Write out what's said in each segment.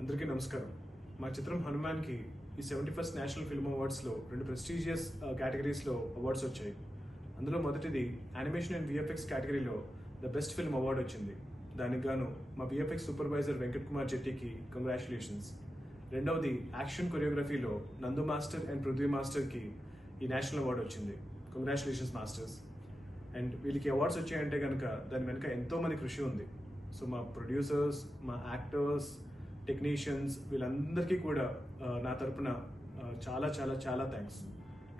అందరికీ నమస్కారం. మా చిత్రం హనుమాన్కి ఈ 71st నేషనల్ ఫిల్మ్ అవార్డ్స్లో 2 ప్రెస్టీజియస్ కేటగిరీస్లో అవార్డ్స్ వచ్చాయి. అందులో మొదటిది యానిమేషన్ అండ్ విఎఫ్ఎక్స్ కేటగిరీలో ద బెస్ట్ ఫిల్మ్ అవార్డు వచ్చింది. దానికి గాను మా విఎఫ్ఎక్స్ సూపర్వైజర్ వెంకట్ కుమార్ జెట్టికి కంగ్రాచులేషన్స్. రెండవది యాక్షన్ కొరియోగ్రఫీలో నందు మాస్టర్ అండ్ పృథ్వీ మాస్టర్కి ఈ నేషనల్ అవార్డు వచ్చింది. Congratulations masters. అండ్ వీళ్ళకి అవార్డ్స్ వచ్చాయంటే కనుక దాని వెనుక ఎంతో మంది కృషి ఉంది. సో మా ప్రొడ్యూసర్స్, మా యాక్టర్స్, టెక్నీషియన్స్ వీళ్ళందరికీ కూడా నా తరపున చాలా చాలా చాలా థ్యాంక్స్.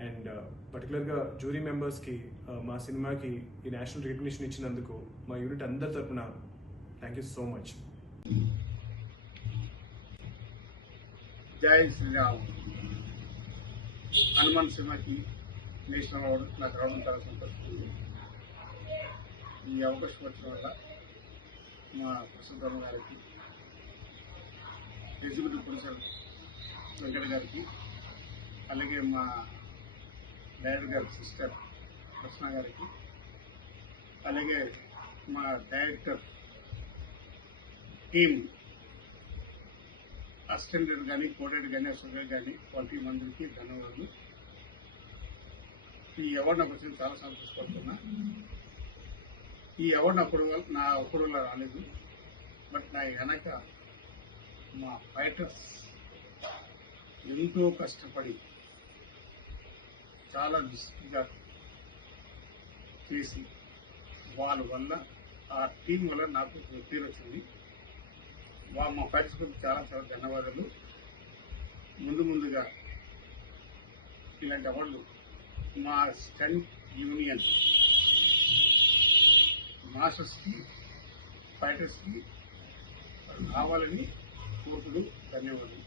అండ్ పర్టికులర్గా జ్యూరీ మెంబర్స్కి మా సినిమాకి ఈ నేషనల్ రికగ్నిషన్ ఇచ్చినందుకు మా యూనిట్ అందరి తరపున థ్యాంక్ యూ సో మచ్. జై శ్రీరామ్. హనుమాన్ సినిమాకి నేషనల్ అవార్డు నాకు రావడం చాలా సంతోషిస్తుంది. ఈ అవకాశం వచ్చిన వల్ల మా ప్రసాద్ గారికి, ఎగ్జిక్యూటివ్ ప్రొడ్యూసర్ వెంకట గారికి, అలాగే మా డైరెక్టర్ గారి సిస్టర్ కృష్ణ గారికి, అలాగే మా డైరెక్టర్ టీమ్ అసిస్టెంట్ కానీ, కోడెడ్ కానీ, అసోసియేట్ కానీ 20 మందికి ధన్యవాదాలు. ఈ అవార్డు నాకు వచ్చింది చాలా సంతోషపడుతున్నా. ఈ అవార్డు నా ఒక్కడు వల్ల రాలేదు. బట్ నా వెనక మా ఫైటర్స్ ఎంతో కష్టపడి చాలా డిస్ట్రిక్ట్గా చేసి వాళ్ళ వల్ల, ఆ టీం వల్ల నాకు పేరు వచ్చింది. మా ఫైటర్స్ గురించి చాలా చాలా ధన్యవాదాలు. ముందుగా ఇలాంటి అవార్డులు మా స్టంట్ యూనియన్ మాస్టర్స్కి, ఫైటర్స్కి కావాలని కోరుతూ ధన్యవాదాలు.